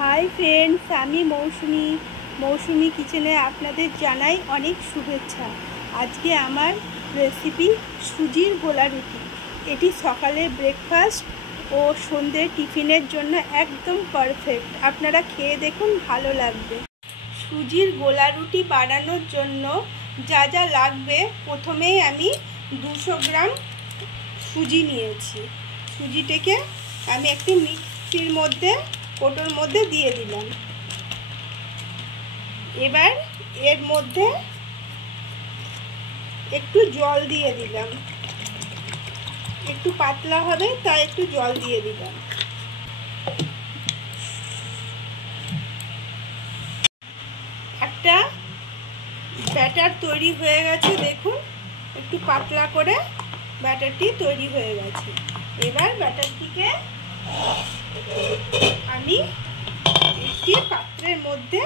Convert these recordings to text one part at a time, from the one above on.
Hi friends, আমি মৌসুমি কিচেনে আপনাদের জানাই অনেক শুভেচ্ছা। আজকে আমার রেসিপি সুজির গোলা রুটি। এটি সকালে ব্রেকফাস্ট ও সন্ধ্যে টিফিনের জন্য একদম পারফেক্ট। আপনারা খেয়ে দেখুন, ভালো লাগবে। সুজির গোলা রুটি বানানোর জন্য যা যা লাগবে, প্রথমেই আমি 200 গ্রাম সুজি নিয়েছি। সুজিটাকে আমি একটি মিক্সির মধ্যে কোটোর মধ্যে দিয়ে দিলাম। এবার এর মধ্যে একটু জল দিয়ে দিলাম, একটু পাতলা হবে তাই একটু জল দিয়ে দিলাম। একটা ব্যাটার তৈরি হয়ে গেছে, দেখুন একটু পাতলা করে ব্যাটারটি তৈরি হয়ে গেছে। এবার ব্যাটারটিকে আমি একটি পাত্রের মধ্যে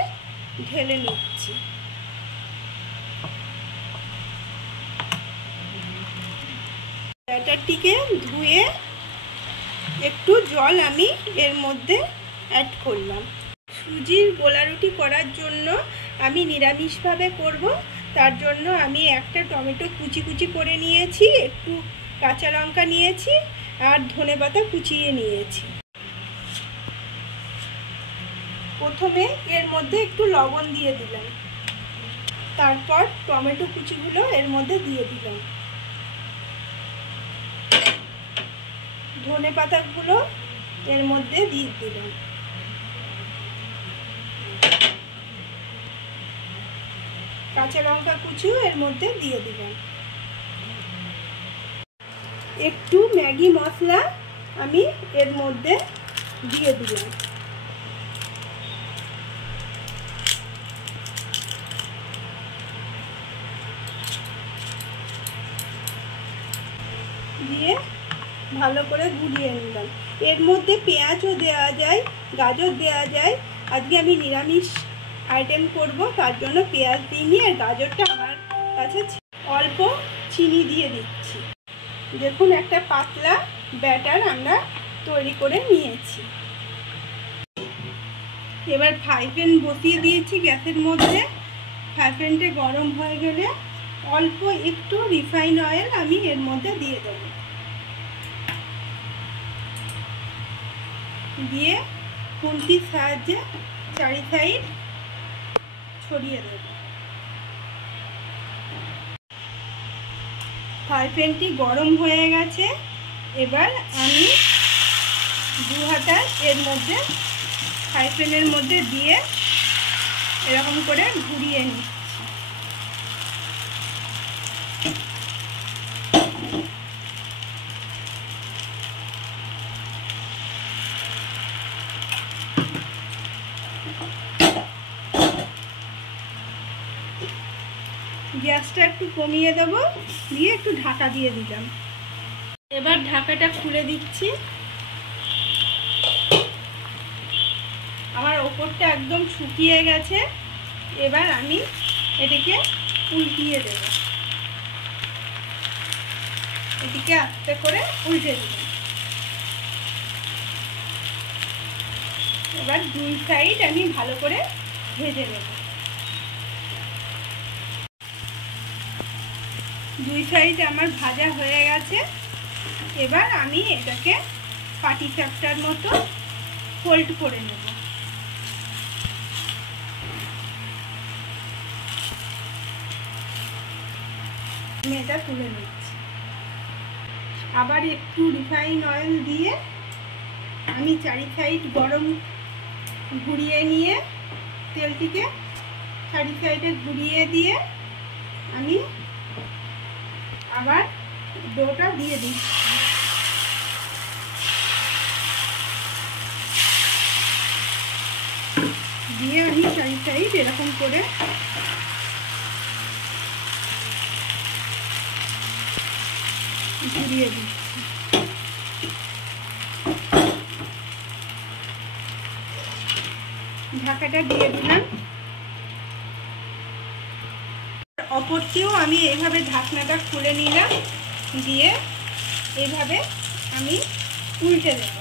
ঢেলে নিচ্ছি। ব্যাটারটিকে ধুয়ে একটু জল আমি এর মধ্যে অ্যাড করলাম। সুজির গোলা রুটি করার জন্য আমি নিরামিষভাবে করব, তার জন্য আমি একটা টমেটো কুচি কুচি করে নিয়েছি, একটু কাঁচা লঙ্কা নিয়েছি আর ধনেপাতা কুচিয়ে নিয়েছি। প্রথমে এর মধ্যে একটু লবণ দিয়ে দিলাম, তারপর টমেটো কুচিগুলো এর মধ্যে দিয়ে দিলাম, ধনেপাতাগুলো এর মধ্যে দিয়ে দিলাম, কাঁচা লঙ্কা কুচিও এর মধ্যে দিয়ে দিলাম, একটু ম্যাগি মশলা আমি এর মধ্যে দিয়ে দিলাম। দিয়ে ভালো করে গুলিয়ে নিলাম। এর মধ্যে পেঁয়াজও দেওয়া যায়, গাজর দেওয়া যায়। আজকে আমি নিরামিষ আইটেম করব, তার জন্য পেঁয়াজ দিইনি, আর গাজরটা আমার কাছে অল্প চিনি দিয়ে দিচ্ছি। দেখুন একটা পাতলা ব্যাটার আমরা তৈরি করে নিয়েছি। এবার ফ্রাই প্যান বসিয়ে দিয়েছি গ্যাসের মধ্যে। ফ্রাই প্যানটা গরম হয়ে গেলে অল্প একটু রিফাইন অয়েল আমি এর মধ্যে দিয়ে দেবো। দিয়ে খুন্তির সাহায্যে চারি সাইড ছড়িয়ে দেব। ফ্রাই প্যানটি গরম হয়ে গেছে। এবার আমি 2 হাতা এর মধ্যে ফ্রাই প্যানের মধ্যে দিয়ে এরকম করে ঘুরিয়ে নিই। গ্যাসটা একটু কমিয়ে দেবো, দিয়ে একটু ঢাকা দিয়ে দিলাম। এবার ঢাকাটা খুলে দিচ্ছি। আমার ওপরটা একদম শুকিয়ে গেছে। এবার আমি এটিকে উল্টিয়ে দেব। এটিকে আস্তে করে উল্টে দেব। এবার 2 সাইড আমি ভালো করে ভেজে নেব। 2 সাইড আমার ভাজা হয়ে গেছে। এবার আমি এটাকে পাটিসাপটার মতো ফোল্ড করে নেব। আমি এটা তুলে নিচ্ছি। আবার একটু রিফাইন অয়েল দিয়ে আমি চারি সাইড গরম ঘুরিয়ে নিয়ে তেলটিকে চারি সাইডে ঘুরিয়ে দিয়ে আমি আবার ডোটা দিয়ে দিচ্ছি। দিয়ে আমি চারি সাইড এরকম করে ঘুরিয়ে দিচ্ছি। ঢাকাটা দিয়ে দিলাম। অপরটিও আমি এইভাবে ঢাকনাটা খুলে নিলাম, দিয়ে এইভাবে আমি উল্টে দেব।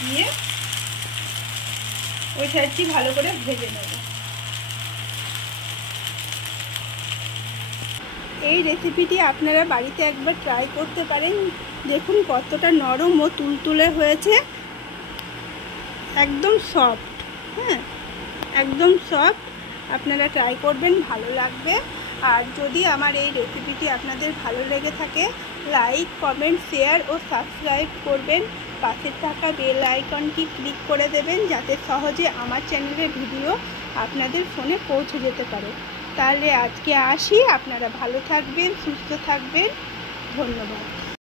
দিয়ে ওই সাইডটি ভালো করে ভেজে নেব। এই রেসিপিটি আপনারা বাড়িতে একবার ট্রাই করতে পারেন। দেখুন কতটা নরম ও তুলতুলে হয়েছে, একদম সফট। হ্যাঁ, একদম সফট। আপনারা ট্রাই করবেন, ভালো লাগবে। আর যদি আমার এই রেসিপিটি আপনাদের ভালো লেগে থাকে, লাইক, কমেন্ট, শেয়ার ও সাবস্ক্রাইব করবেন। পাশে থাকা বেল আইকনটি ক্লিক করে দেবেন, যাতে সহজে আমার চ্যানেলের ভিডিও আপনাদের ফোনে পৌঁছে যেতে পারে। তাহলে আজকে আসি, আপনারা ভালো থাকবেন, সুস্থ থাকবেন। ধন্যবাদ।